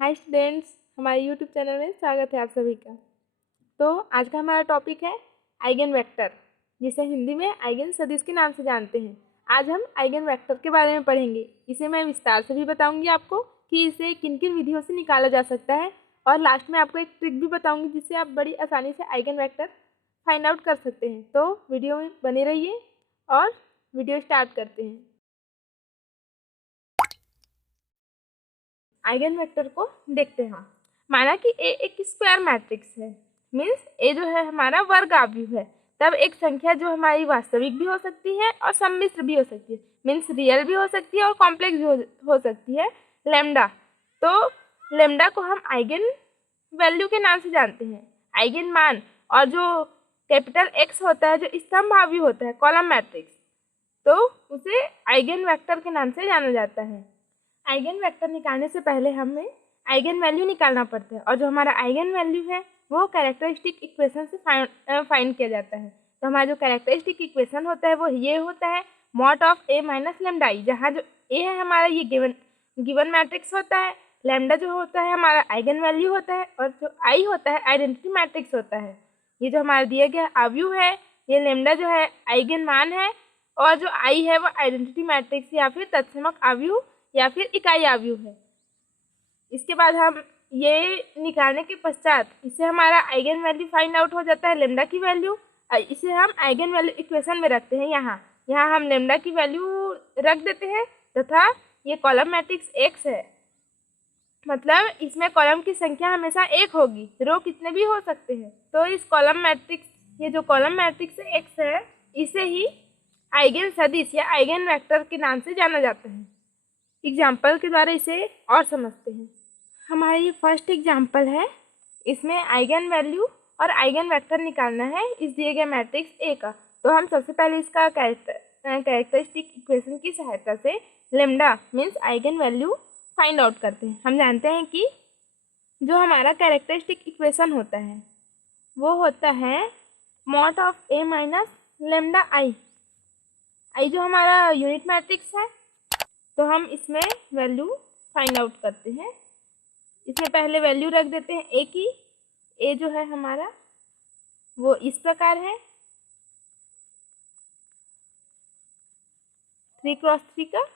Hi students, हमारे YouTube channel में स्वागत है आप सभी का। तो आज का हमारा टॉपिक है आइगन वेक्टर, जिसे हिंदी में आइगन सदिश के नाम से जानते हैं। आज हम आइगन वेक्टर के बारे में पढ़ेंगे। इसे मैं विस्तार से भी बताऊंगी आपको कि इसे किन किन विधियों से निकाला जा सकता है, और लास्ट में आपको एक ट्रिक भी बताऊंगी जिससे आप बड़ी आसानी से आइगन वेक्टर फाइंड आउट कर सकते हैं। तो वीडियो में बने रहिए और वीडियो स्टार्ट करते हैं। आइगन वेक्टर को देखते हैं। माना कि ए एक स्क्वायर मैट्रिक्स है, मीन्स ए जो है हमारा वर्ग आव्यूह है। तब एक संख्या जो हमारी वास्तविक भी हो सकती है और सम्मिश्र भी हो सकती है, मीन्स रियल भी हो सकती है और कॉम्प्लेक्स भी हो सकती है, लैम्डा। तो लैम्डा को हम आइगन वैल्यू के नाम से जानते हैं, आइगन मान। और जो कैपिटल एक्स होता है, जो स्तंभ आव्यूह होता है, कॉलम मैट्रिक्स, तो उसे आइगन वेक्टर के नाम से जाना जाता है। आइगन वेक्टर निकालने से पहले हमें आइगन वैल्यू निकालना पड़ता है, और जो हमारा आइगन वैल्यू है वो कैरेक्टरिस्टिक इक्वेशन से फाइंड किया जाता है। तो हमारा जो कैरेक्टरिस्टिक इक्वेशन होता है वो ये होता है, mod of A minus lambda आई, जहाँ जो ए है हमारा ये गिवन मैट्रिक्स होता है, लेमडा जो होता है हमारा आइगन वैल्यू होता है, और जो आई होता है आइडेंटिटी मैट्रिक्स होता है। ये जो हमारा दिया गया आव्यूह है, ये लेमडा जो है आइगन मान है, और जो आई है वो आइडेंटिटी मैट्रिक्स या फिर तत्समक आव्यूह या फिर इकाई आव्यूह है। इसके बाद हम ये निकालने के पश्चात इसे हमारा आइगन वैल्यू फाइंड आउट हो जाता है, लेमडा की वैल्यू। इसे हम आइगन वैल्यू इक्वेशन में रखते हैं। यहाँ हम लेमडा की वैल्यू रख देते हैं, तथा ये कॉलम मैट्रिक्स एक्स है, मतलब इसमें कॉलम की संख्या हमेशा एक होगी, रो कितने भी हो सकते हैं। तो इस कॉलम मैट्रिक्स, ये जो कॉलम मैट्रिक्स एक्स है, इसे ही आइगन सदिश या आइगन वेक्टर के नाम से जाना जाता है। एग्जाम्पल के द्वारा इसे और समझते हैं। हमारा ये फर्स्ट एग्जाम्पल है, इसमें आइगन वैल्यू और आइगन वेक्टर निकालना है इस दिए गए मैट्रिक्स ए का। तो हम सबसे पहले इसका कैरेक्टरिस्टिक इक्वेशन की सहायता से lambda means eigen value find out करते हैं। हम जानते हैं कि जो हमारा कैरेक्टरिस्टिक इक्वेशन होता है वो होता है mod of A minus lambda I. I जो हमारा यूनिट मैट्रिक्स है, तो हम इसमें वैल्यू फाइंड आउट करते हैं। इसमें पहले वैल्यू रख देते हैं ए की। ए जो है हमारा वो इस प्रकार है, 3x3 का,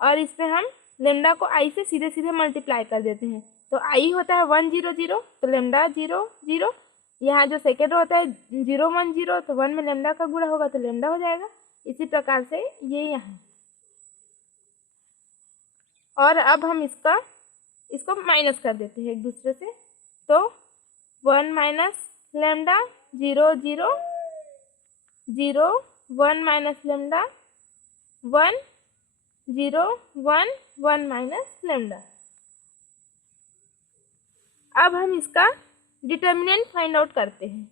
और इसमें हम लेमडा को आई से सीधे सीधे मल्टीप्लाई कर देते हैं। तो आई होता है 1 0 0, तो लेमडा 0 0। यहाँ जो सेकेंड होता है 0 1 0, तो 1 में लेमडा का गुणा होगा तो लेमडा हो जाएगा। इसी प्रकार से ये यहाँ, और अब हम इसको माइनस कर देते हैं एक दूसरे से। तो 1 minus lambda 0 0 0, 1 minus lambda 1 0 1 1 minus lambda. अब हम इसका डिटर्मिनेंट फाइंड आउट करते हैं।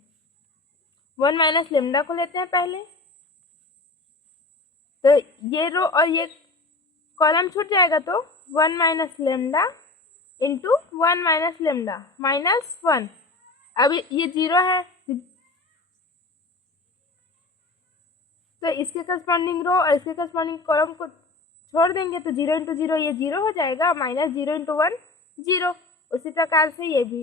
1 माइनस लेमडा को लेते हैं पहले, तो ये रो और ये कॉलम छूट जाएगा, तो 1 minus lambda into 1 minus lambda minus 1। अब ये 0 है, तो इसके करस्पॉन्डिंग रो और इसके करस्पॉन्डिंग कॉलम को छोड़ देंगे, तो 0 इंटू 0 ये 0 हो जाएगा, माइनस 0 इंटू 1 0। उसी प्रकार से ये भी,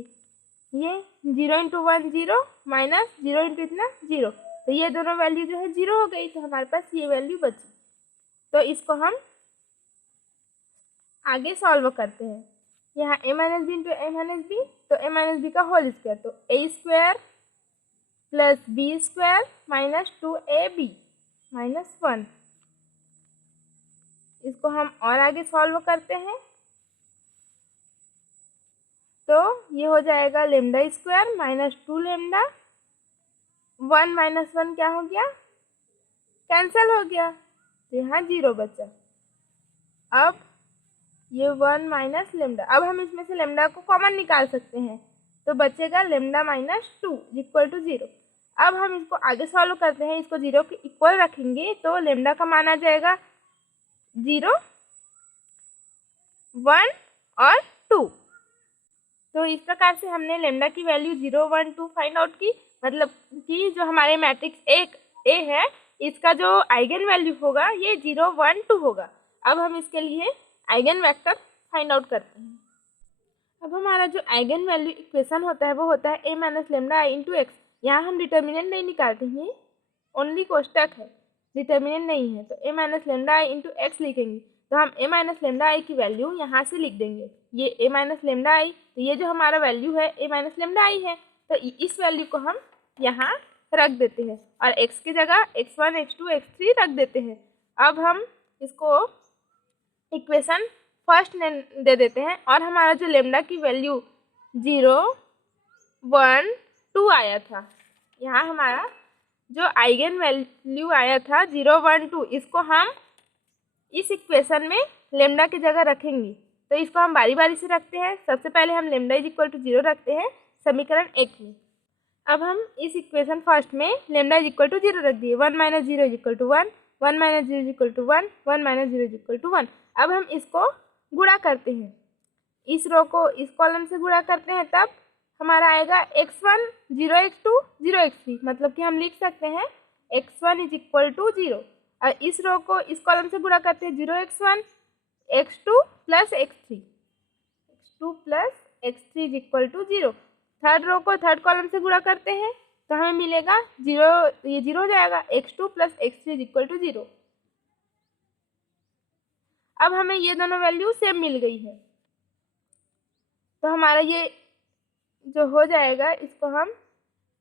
ये 0 इंटू 1 0 माइनस 0 इंटू इतना 0, तो ये दोनों वैल्यू जो है 0 हो गई, तो हमारे पास ये वैल्यू बची। तो इसको हम आगे सॉल्व करते हैं। यहाँ a minus B into A minus B, तो a माइनस बी का होल स्क्वायर, तो a square plus B square minus 2ab minus 1। इसको हम और आगे सॉल्व करते हैं, तो ये हो जाएगा lambda square minus 2 lambda, 1 minus 1 क्या हो गया, कैंसिल हो गया, तो यहाँ 0 बचा। अब ये 1 माइनस लेमडा, अब हम इसमें से लेमडा को कॉमन निकाल सकते हैं, तो बचेगा लेमडा माइनस 2 इक्वल टू 0। अब हम इसको आगे सॉल्व करते हैं, इसको 0 के इक्वल रखेंगे, तो लेमडा का मान आ जाएगा 0 1 और 2। तो इस प्रकार से हमने लेमडा की वैल्यू 0 1 2 फाइंड आउट की। मतलब कि जो हमारे मैट्रिक्स एक ए है, इसका जो आइगन वैल्यू होगा ये 0 1 2 होगा। अब हम इसके लिए आइगन वेक्टर फाइंड आउट करते हैं। अब हमारा जो आइगन वैल्यू इक्वेशन होता है वो होता है a minus lambda I into x. यहाँ हम डिटर्मिनेंट नहीं निकालते हैं, ओनली कोष्टक है, डिटर्मिनेंट नहीं है। तो a minus lambda I into x लिखेंगे, तो हम a माइनस लेमडा आई की वैल्यू यहाँ से लिख देंगे। ये a माइनस लेमडा आई, तो ये जो हमारा वैल्यू है a माइनस लेमडा आई है, तो इस वैल्यू को हम यहाँ रख देते हैं और x की जगह x1 x2 x3 रख देते हैं। अब हम इसको इक्वेशन फर्स्ट दे देते हैं और हमारा जो लेमडा की वैल्यू 0 1 2 आया था, यहाँ हमारा जो आइगन वैल्यू आया था 0 1 2, इसको हम इस इक्वेशन में लेमडा की जगह रखेंगे। तो इसको हम बारी बारी से रखते हैं। सबसे पहले हम लेमडा इज इक्वल टू 0 रखते हैं समीकरण 1 में। अब हम इस इक्वेशन फर्स्ट में लेमडा इज इक्वल टू 0 रख दिए। 1 minus 0 is equal to 1, 1 minus 0 is equal to 1, 1 minus 0 is equal to 1। अब हम इसको गुणा करते हैं, इस रो को इस कॉलम से गुणा करते हैं, तब हमारा आएगा x1 0 x2 0 x3, मतलब कि हम लिख सकते हैं x1 इज इक्वल टू 0। और इस रो को इस कॉलम से गुणा करते हैं 0 x1 x2 plus x3, x2 plus x3 is equal to 0। Third row को थर्ड कॉलम से गुणा करते हैं तो हमें मिलेगा 0, ये 0 हो जाएगा, x2 plus x3 is equal to 0। अब हमें ये दोनों वैल्यू सेम मिल गई है, तो हमारा ये जो हो जाएगा, इसको हम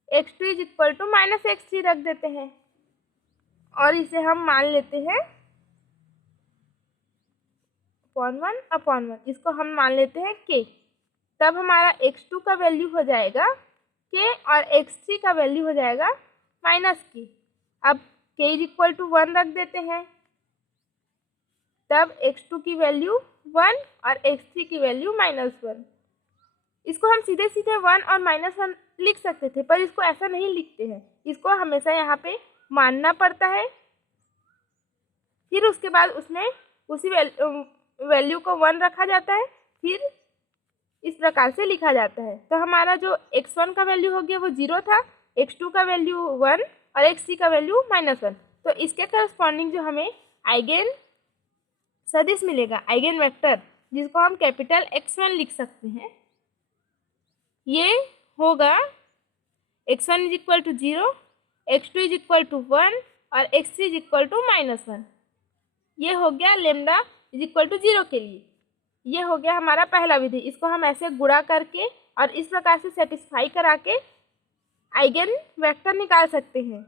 x2 is equal to minus x3 रख देते हैं और इसे हम मान लेते हैं अपॉन 1, इसको हम मान लेते हैं k। तब हमारा x2 का वैल्यू हो जाएगा k और x3 का वैल्यू हो जाएगा माइनस k। अब k इज इक्वल टू 1 रख देते हैं, तब x2 की वैल्यू 1 और x3 की वैल्यू -1। इसको हम सीधे सीधे 1 और -1 लिख सकते थे, पर इसको ऐसा नहीं लिखते हैं, इसको हमेशा यहाँ पे मानना पड़ता है। फिर उसके बाद उसमें उसी वैल्यू को 1 रखा जाता है, फिर इस प्रकार से लिखा जाता है। तो हमारा जो x1 का वैल्यू हो गया वो 0 था, x2 का वैल्यू 1 और x3 का वैल्यू -1। तो इसके करस्पॉन्डिंग जो हमें आइगन सदिश मिलेगा, आइगन वेक्टर, जिसको हम कैपिटल X1 लिख सकते हैं, ये होगा x1 is equal to 0, x2 is equal to 1 और x3 इज इक्वल टू -1। ये हो गया लेमडा इज इक्वल टू 0 के लिए। ये हो गया हमारा पहला विधि। इसको हम ऐसे गुणा करके और इस प्रकार से सेटिस्फाई करा के आइगन वेक्टर निकाल सकते हैं।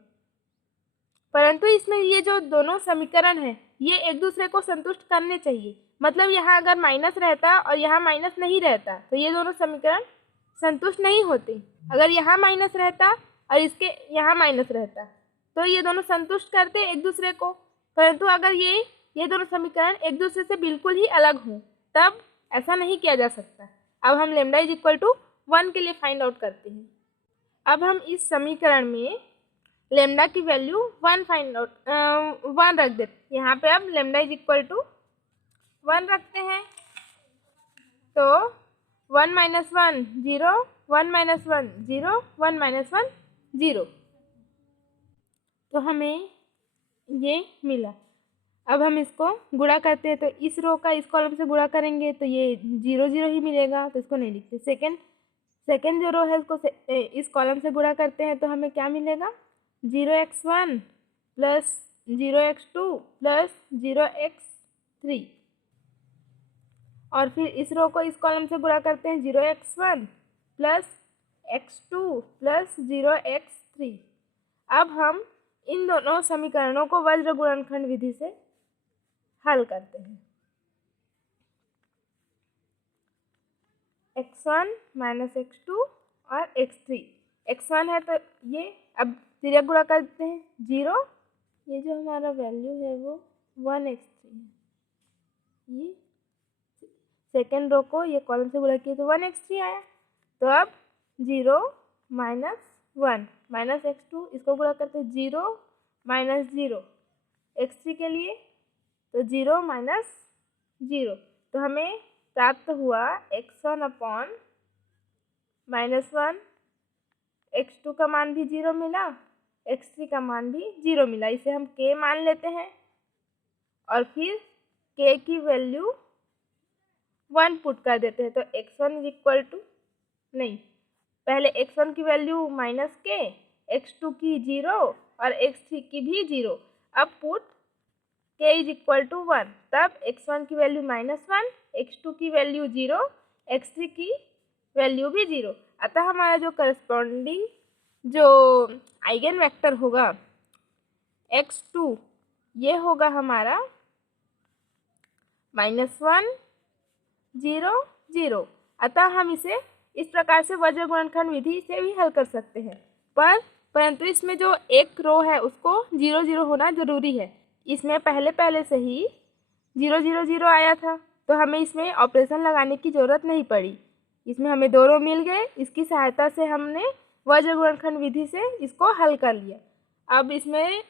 परंतु इसमें ये जो दोनों समीकरण हैं, ये एक दूसरे को संतुष्ट करने चाहिए। मतलब यहाँ अगर माइनस रहता और यहाँ माइनस नहीं रहता तो ये दोनों समीकरण संतुष्ट नहीं होते। अगर यहाँ माइनस रहता और इसके यहाँ माइनस रहता तो ये दोनों संतुष्ट करते एक दूसरे को। परंतु अगर ये दोनों समीकरण एक दूसरे से बिल्कुल ही अलग हों तब ऐसा नहीं किया जा सकता। अब हम लेमडा इज इक्वल टू 1 के लिए फाइंड आउट करते हैं। अब हम इस समीकरण में लेमडा की वैल्यू 1 रख देते। यहाँ पे अब लेमडा इज इक्वल टू 1 रखते हैं, तो 1 माइनस 1 0, 1 माइनस 1 0, 1 माइनस 1 0, तो हमें ये मिला। अब हम इसको गुणा करते हैं, तो इस रो का इस कॉलम से गुणा करेंगे तो ये 0 0 ही मिलेगा, तो इसको नहीं लिखते। सेकेंड जो रो है उसको इस कॉलम से गुणा करते हैं तो हमें क्या मिलेगा, 0x1 plus 0x2 plus 0x3। और फिर इस रो को इस कॉलम से गुणा करते हैं 0x1 plus x2 plus 0x3। अब हम इन दोनों समीकरणों को वज्र गुणनखंड विधि से हल करते हैं। x1 माइनस x2 और x3। x1 है तो ये अब तिर्यक गुणा करते हैं 0, ये जो हमारा वैल्यू है वो 1x3 है। ये सेकेंड रो को ये कॉलम से गुणा किए तो 1x3 आया। तो अब 0 माइनस 1 माइनस x2, इसको गुणा करते हैं 0 माइनस 0 x3 के लिए, तो 0 माइनस 0, तो हमें प्राप्त हुआ x1 अपॉन -1, x2 का मान भी 0 मिला, x3 का मान भी 0 मिला। इसे हम k मान लेते हैं और फिर k की वैल्यू 1 पुट कर देते हैं, तो x1 इज इक्वल टू, नहीं, पहले x1 की वैल्यू माइनस के, x2 की 0 और x3 की भी 0। अब put k is equal to 1, तब x1 की वैल्यू -1, x2 की वैल्यू 0, x3 की वैल्यू भी 0। अतः हमारा जो करस्पॉन्डिंग जो आइगन वेक्टर होगा x2, ये होगा हमारा -1 0 0। अतः हम इसे इस प्रकार से वज्र गुणनखंड विधि से भी हल कर सकते हैं, परंतु इसमें जो एक रो है उसको 0 0 होना जरूरी है। इसमें पहले से ही 0 0 0 आया था, तो हमें इसमें ऑपरेशन लगाने की ज़रूरत नहीं पड़ी। इसमें हमें दो रो मिल गए, इसकी सहायता से हमने वज्र गुणनखंड विधि से इसको हल कर लिया। अब इसमें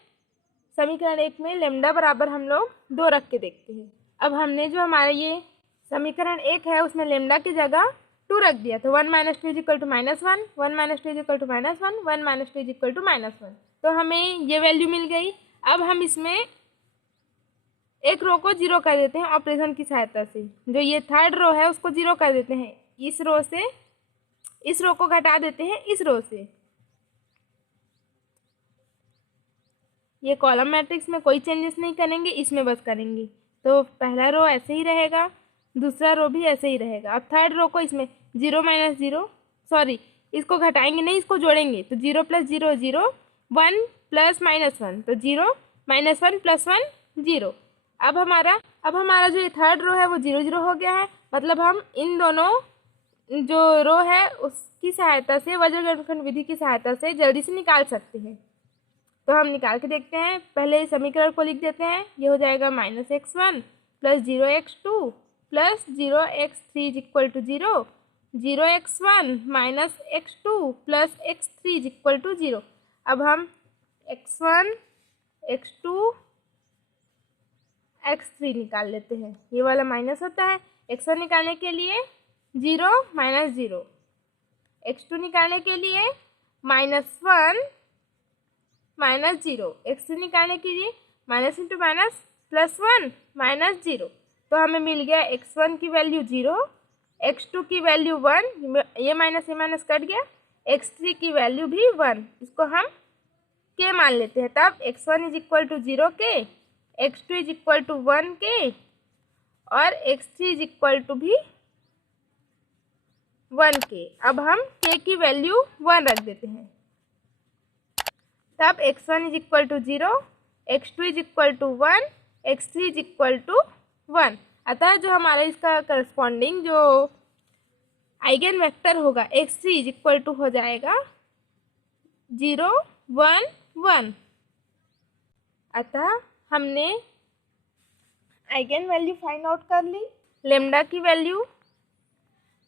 समीकरण 1 में लेमडा बराबर हम लोग 2 रख के देखते हैं। अब हमने जो हमारा ये समीकरण 1 है उसमें लेमडा की जगह 2 रख दिया, तो 1 - 2 = -1, 1 - 2 = -1, 1 - 2 = -1, तो हमें ये वैल्यू मिल गई। अब हम इसमें एक रो को 0 कर देते हैं ऑपरेशन की सहायता से। जो ये थर्ड रो है उसको 0 कर देते हैं, इस रो से इस रो को घटा देते हैं इस रो से। ये कॉलम मैट्रिक्स में कोई चेंजेस नहीं करेंगे, इसमें बस करेंगे। तो पहला रो ऐसे ही रहेगा, दूसरा रो भी ऐसे ही रहेगा। अब थर्ड रो को इसमें 0 - 0, सॉरी, इसको घटाएंगे नहीं, इसको जोड़ेंगे, तो 0 + 0 0, 1 + -1, तो 0 - 1 + 1 0। अब हमारा जो ये थर्ड रो है वो 0 0 हो गया है, मतलब हम इन दोनों जो रो है उसकी सहायता से, वज्र गुणनखंड विधि की सहायता से जल्दी से निकाल सकते हैं। तो हम निकाल के देखते हैं। पहले समीकरण को लिख देते हैं, ये हो जाएगा -x1 + 0x2 + 0x3 = 0, 0x1 - x2 + x3 = 0। अब हम x1 x2 x3 निकाल लेते हैं। ये वाला माइनस होता है, x1 निकालने के लिए 0 - 0, x2 निकालने के लिए -1 - 0, x3 निकालने के लिए माइनस इंटू माइनस +1 - 0। तो हमें मिल गया x1 की वैल्यू 0, x2 की वैल्यू 1, ये माइनस कट गया, x3 की वैल्यू भी 1, इसको हम k मान लेते हैं। तब x1 = 0 के, x2 = 1 के और x3 = भी 1 के। अब हम k की वैल्यू 1 रख देते हैं, तब x1 = 0, x2 = 1, x3 = 1। अतः जो हमारा इसका करस्पॉन्डिंग जो आइगन वेक्टर होगा x3 = हो जाएगा 0 1 1। अतः हमने आइगन वैल्यू फाइंड आउट कर ली। लेमडा की वैल्यू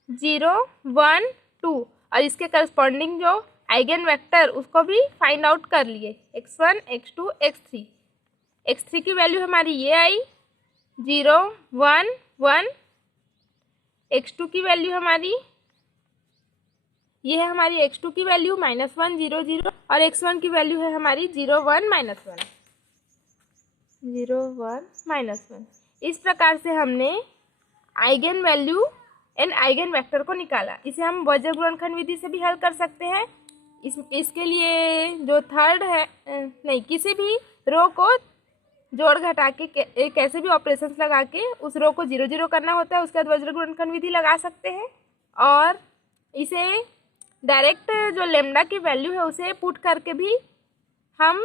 0 1 2 और इसके करस्पॉन्डिंग जो आइगन वेक्टर उसको भी फाइंड आउट कर लिए, x1 x2 x3। x3 की वैल्यू हमारी ये आई 0 1 1, x2 की वैल्यू हमारी ये है, हमारी x2 की वैल्यू -1 0 0 और x1 की वैल्यू है हमारी 0 1 -1 0 1 -1। इस प्रकार से हमने eigen value and eigen vector को निकाला। इसे हम वज्र गुणनखंड विधि से भी हल कर सकते हैं। इसके लिए जो थर्ड है, नहीं, किसी भी रो को जोड़ घटा के कैसे भी ऑपरेशंस लगा के उस रो को 0 0 करना होता है, उसके बाद वज्र गुणनखंड विधि लगा सकते हैं। और इसे डायरेक्ट जो लेमडा की वैल्यू है उसे पुट करके भी हम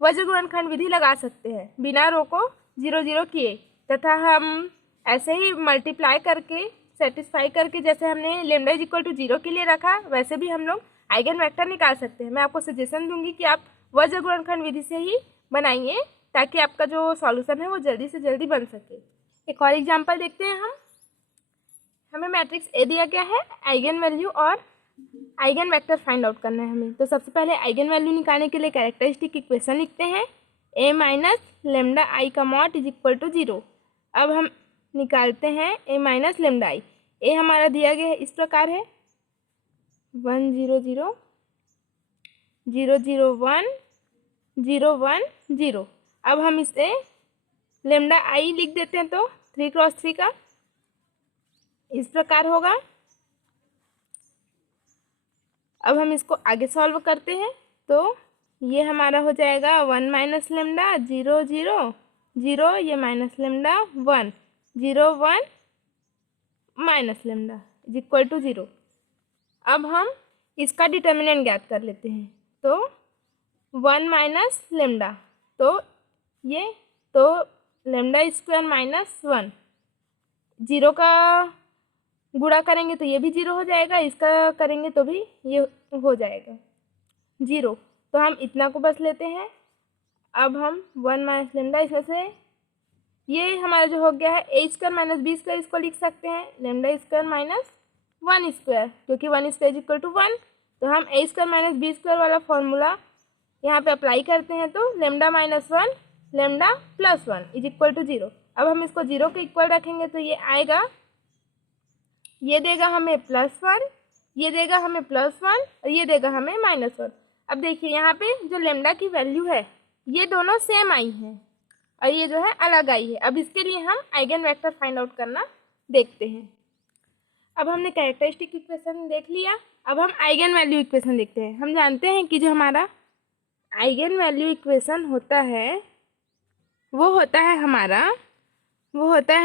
वज्र गुणनखंड विधि लगा सकते हैं बिना रो को 0 0 किए, तथा हम ऐसे ही मल्टीप्लाई करके सेटिस्फाई करके, जैसे हमने लेमडा = 0 के लिए रखा, वैसे भी हम लोग आइगन वेक्टर निकाल सकते हैं। मैं आपको सजेशन दूंगी कि आप वज्र गुणनखंड विधि से ही बनाइए, ताकि आपका जो सॉल्यूशन है वो जल्दी से जल्दी बन सके। एक और एग्जांपल देखते हैं हम। हमें मैट्रिक्स ए दिया गया है, आइगन वैल्यू और आइगन वेक्टर फाइंड आउट करना है हमें। तो सबसे पहले आइगन वैल्यू निकालने के लिए कैरेक्टरिस्टिक इक्वेशन लिखते हैं, a - λi का मॉड = 0। अब हम निकालते हैं a - λi। a हमारा दिया गया है इस प्रकार है 1 0 0 0 0 1 0 1 0। अब हम इसे λi लिख देते हैं, तो 3 × 3 का इस प्रकार होगा। अब हम इसको आगे सॉल्व करते हैं तो ये हमारा हो जाएगा 1 माइनस लेमडा 0 0 0, ये minus lambda 1 0 1 minus lambda is equal to 0। अब हम इसका डिटर्मिनेंट ज्ञात कर लेते हैं। तो 1 माइनस लेमडा, तो ये तो लेमडा स्क्वायर माइनस 1, 0 का गुणा करेंगे तो ये भी 0 हो जाएगा, इसका करेंगे तो भी ये हो जाएगा 0। तो हम इतना को बस लेते हैं। अब हम 1 माइनस लेमडा, इसमें से ये हमारा जो हो गया है ए स्क्वायर माइनस बी स्क्वायर, इसको लिख सकते हैं लेमडा स्क्वायर माइनस 1 स्क्वायर, क्योंकि 1 स्क्वायर इज इक्वल टू 1। तो हम A square minus B square वाला फॉर्मूला यहाँ पे अप्लाई करते हैं, तो lambda minus 1 lambda plus 1 is equal to 0। अब हम इसको 0 के इक्वल रखेंगे तो ये आएगा, ये देगा हमें +1, ये देगा हमें +1 और ये देगा हमें -1। अब देखिए यहाँ पे जो लेमडा की वैल्यू है ये दोनों सेम आई है और ये जो है अलग आई है। अब इसके लिए हम आइगन वेक्टर फाइंड आउट करना देखते हैं। अब हमने कैरेक्टरिस्टिक इक्वेशन देख लिया, अब हम आइगन वैल्यू इक्वेशन देखते हैं। हम जानते हैं कि जो हमारा आइगन वैल्यू इक्वेशन होता है वो होता है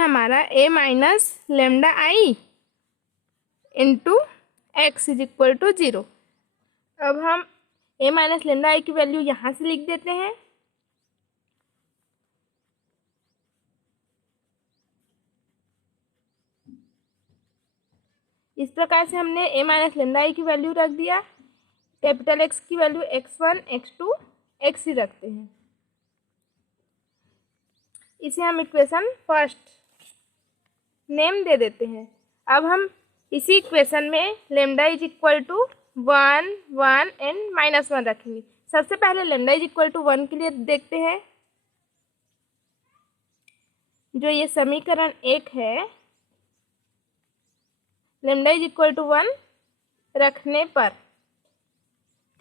हमारा a minus lambda I into X is equal to 0। अब हम a माइनस लेमडा आई की वैल्यू यहाँ से लिख देते हैं। इस प्रकार से हमने a माइनस लेमडा आई की वैल्यू रख दिया। कैपिटल X की वैल्यू x1 x2 x ही रखते हैं। इसे हम इक्वेशन फर्स्ट नेम दे देते हैं। अब हम इसी इक्वेशन में lambda is equal to 1 1 and -1 रखेंगे। सबसे पहले लेमडा इज इक्वल टू 1 के लिए देखते हैं। जो ये समीकरण 1 है, लेमडा इज इक्वल टू 1 रखने पर,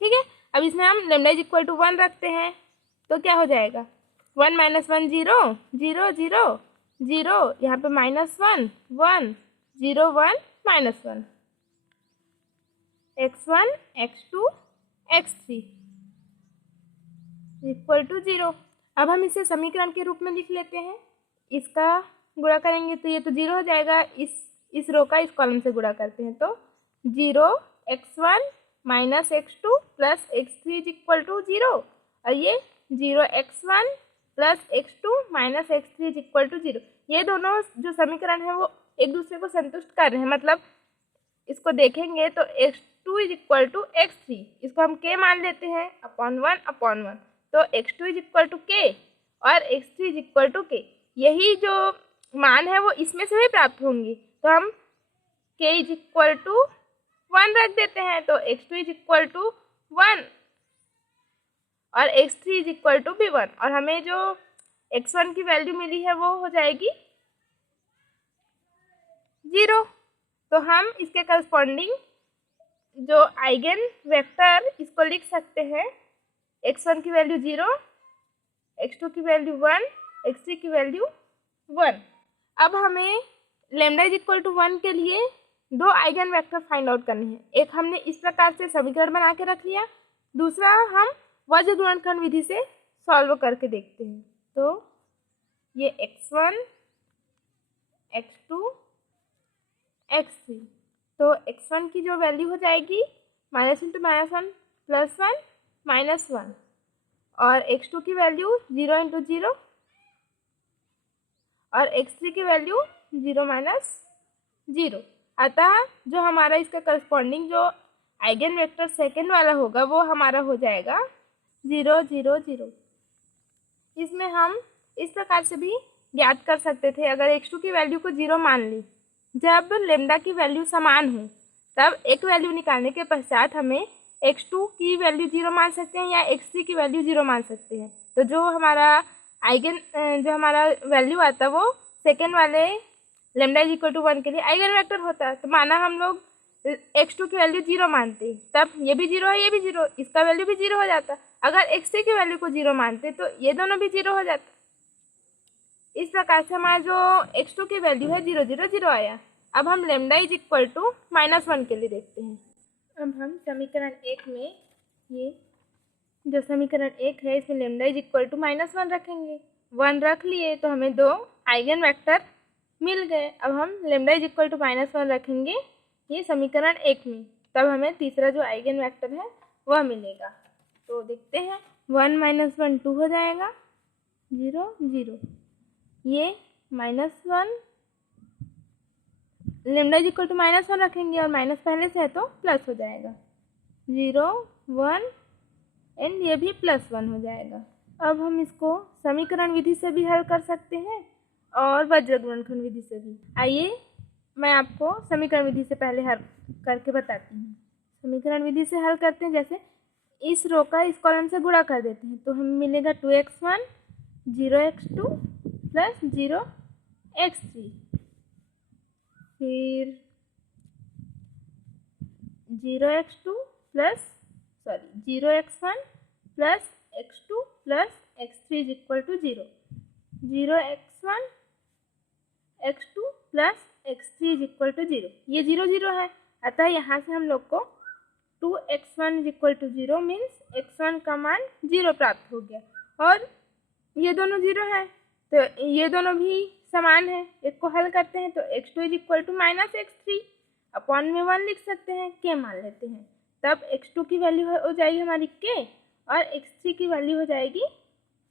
ठीक है। अब इसमें हम लेमडा इज इक्वल टू 1 रखते हैं तो क्या हो जाएगा, 1 माइनस 1 0 0 0 0, यहाँ पे -1 1 0 1 -1, x1 x2 x3 equal to 0। अब हम इसे समीकरण के रूप में लिख लेते हैं। इसका गुणा करेंगे तो ये तो 0 हो जाएगा, इस रो का इस कॉलम से गुणा करते हैं तो 0 x1 minus x2 plus x3 is equal to 0, और ये 0 x1 plus x2 minus x3 is equal to 0। ये दोनों जो समीकरण है वो एक दूसरे को संतुष्ट कर रहे हैं, मतलब इसको देखेंगे तो x2 is equal to x3, इसको हम k मान लेते हैं /1/1, तो x2 is equal to k और x3 is equal to k। यही जो मान है वो इसमें से भी प्राप्त होंगी, तो हम k इज इक्वल टू 1 रख देते हैं, तो x2 इज इक्वल टू 1 और x3 इज इक्वल टू भी 1, और हमें जो x1 की वैल्यू मिली है वो हो जाएगी 0। तो हम इसके करस्पॉन्डिंग जो आइगन वेक्टर इसको लिख सकते हैं, x1 की वैल्यू 0, x2 की वैल्यू 1, x3 की वैल्यू 1। अब हमें लेमडा इज इक्वल टू 1 के लिए दो आइगन वेक्टर फाइंड आउट करने हैं। एक हमने इस प्रकार से समीकरण बना के रख लिया, दूसरा हम वज्र गुणनखंड विधि से सॉल्व करके देखते हैं। तो ये x1 x2 x3, तो x1 की जो वैल्यू हो जाएगी -1 × -1 +1 -1, और x2 की वैल्यू 0 × 0 और x3 की वैल्यू 0 -0। अतः जो हमारा इसका करस्पॉन्डिंग जो आइगन वेक्टर सेकेंड वाला होगा वो हमारा हो जाएगा 0 0 0। इसमें हम इस प्रकार से भी ज्ञात कर सकते थे, अगर x2 की वैल्यू को 0 मान ली, जब लेमडा की वैल्यू समान हो तब एक वैल्यू निकालने के पश्चात हमें x2 की वैल्यू 0 मान सकते हैं या x3 की वैल्यू 0 मान सकते हैं। तो जो हमारा वैल्यू आता है वो सेकेंड वाले लेमडा इज इक्वल टू 1 के लिए आइगन वेक्टर होता है। तो माना हम लोग x2 की वैल्यू 0 मानते, तब ये भी 0 है, ये भी 0, इसका वैल्यू भी 0 हो जाता। अगर x3 की वैल्यू को 0 मानते तो ये दोनों भी 0 हो जाता। इस प्रकार से हमारा जो x2 की वैल्यू है 0 0 0 आया। अब हम लेमडा इज इक्वल टू -1 के लिए देखते हैं। अब हम समीकरण 1 में ये जो समीकरण 1 है इसमें लेमडा इज इक्वल टू -1 रखेंगे। 1 रख लिए तो हमें 2 आइगन वेक्टर मिल गए। अब हम लेमडा इज इक्वल टू -1 रखेंगे ये समीकरण 1 में, तब हमें तीसरा जो आइगन वेक्टर है वह मिलेगा। तो देखते हैं 1 - 1 2 हो जाएगा, 0 0, ये -1 लेमडा इज इक्वल टू -1 रखेंगे और माइनस पहले से है तो प्लस हो जाएगा, 0 1 एंड ये भी +1 हो जाएगा। अब हम इसको समीकरण विधि से भी हल कर सकते हैं और वज्र गुणनखंड विधि से भी। आइए मैं आपको समीकरण विधि से पहले हल करके बताती हूँ। समीकरण विधि से हल करते हैं, जैसे इस रो का इस कॉलम से गुणा कर देते हैं तो हमें मिलेगा 2x1 0x2 + 0x3, फिर 0x1 + x2 + x3 = 0, 0x1 x2 + x3 = 0, ये 0 0 है। अतः यहाँ से हम लोग को 2x1 = 0 मीन्स x1 का मान 0 प्राप्त हो गया, और ये दोनों 0 है तो ये दोनों भी समान है। एक को हल करते हैं तो x2 = -x3, अपॉन में 1 लिख सकते हैं, k मान लेते हैं, तब x2 की वैल्यू हो जाएगी हमारी k और x3 की वैल्यू हो जाएगी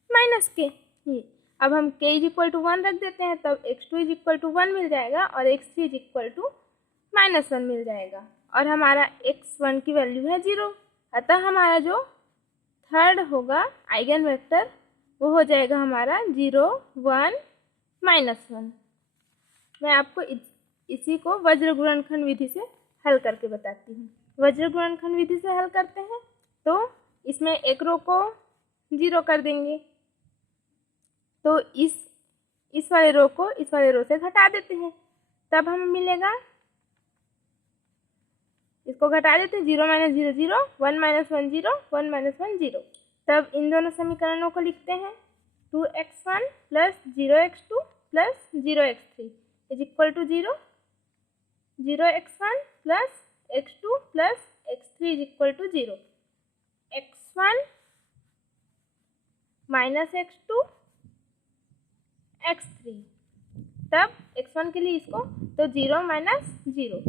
-k। ये अब हम k = 1 रख देते हैं, तब x2 = 1 मिल जाएगा और x3 = -1 मिल जाएगा, और हमारा x1 की वैल्यू है 0। अतः हमारा जो थर्ड होगा आइगन वेक्टर वो हो जाएगा हमारा 0 1 -1। मैं आपको इसी को वज्र गुणनखंड विधि से हल करके बताती हूँ। वज्र गुणनखंड विधि से हल करते हैं तो इसमें एक रो को 0 कर देंगे, तो इस वाले रो को इस वाले रो से घटा देते हैं, तब हमें मिलेगा, इसको घटा देते हैं, 0 - 0 0, 1 - 1 0, 1 - 1 0। तब इन दोनों समीकरणों को लिखते हैं, 2x1 + 0x2 + 0x3 = 0, 0x1 + x2 + x3 = 0, x1 - x2 x3, तब x1 के लिए इसको तो 0 - 0,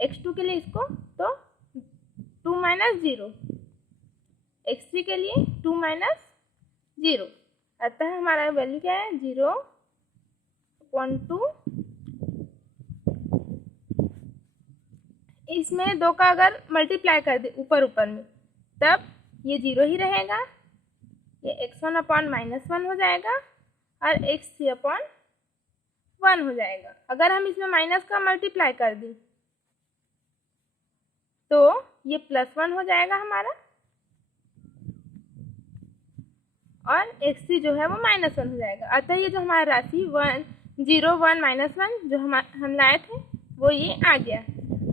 x2 के लिए इसको तो 2 - 0, x3 के लिए 2 - 0। अतः हमारा वैल्यू क्या है, 0.2। इसमें 2 का अगर मल्टीप्लाई कर दे ऊपर में, तब ये 0 ही रहेगा, ये x1 अपॉन -1 हो जाएगा और x3 अपॉन 1 हो जाएगा। अगर हम इसमें माइनस का मल्टीप्लाई कर दें तो ये +1 हो जाएगा हमारा, और x3 जो है वो -1 हो जाएगा। अतः ये जो हमारा राशि 0 1 -1 जो हम लाए थे वो ये आ गया।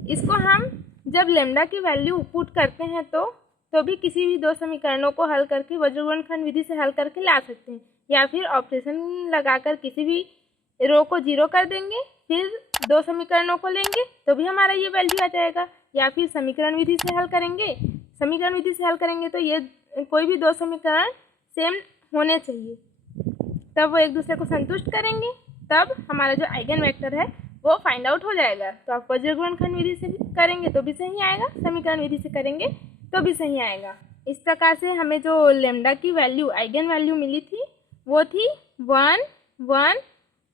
इसको हम जब लेमडा की वैल्यू पुट करते हैं तो भी किसी भी 2 समीकरणों को हल करके वज्र गुणनखंड विधि से हल करके ला सकते हैं, या फिर ऑपरेशन लगाकर किसी भी रो को 0 कर देंगे, फिर 2 समीकरणों को लेंगे तो भी हमारा ये वैल्यू आ जाएगा, या फिर समीकरण विधि से हल करेंगे। समीकरण विधि से हल करेंगे तो ये कोई भी 2 समीकरण सेम होने चाहिए, तब वो एक दूसरे को संतुष्ट करेंगे, तब हमारा जो आइगन वेक्टर है वो फाइंड आउट हो जाएगा। तो आप वज्र गुणनखंड विधि से करेंगे तो भी सही आएगा, समीकरण विधि से करेंगे तो भी सही आएगा। इस प्रकार से हमें जो लेमडा की वैल्यू आइगन वैल्यू मिली थी वो थी 1 1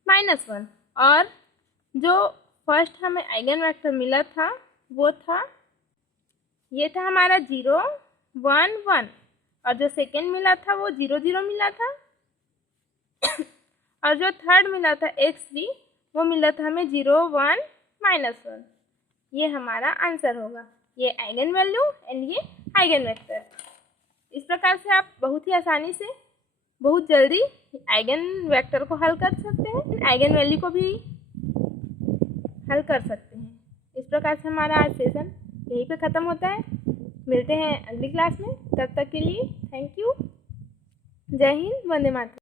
-1, और जो फर्स्ट हमें आइगन वेक्टर मिला था वो था, ये था हमारा 0 1 1, और जो सेकेंड मिला था वो 0 0 मिला था और जो थर्ड मिला था x3 वो मिला था हमें 0 1 -1। ये हमारा आंसर होगा, ये आइगन वैल्यू एंड ये आइगन वेक्टर। इस प्रकार से आप बहुत ही आसानी से बहुत जल्दी आइगन वेक्टर को हल कर सकते हैं, आइगन वैल्यू को भी हल कर सकते हैं। इस प्रकार से हमारा आज सेशन यहीं पे ख़त्म होता है। मिलते हैं अगली क्लास में, तब तक के लिए थैंक यू। जय हिंद, वंदे मातरम।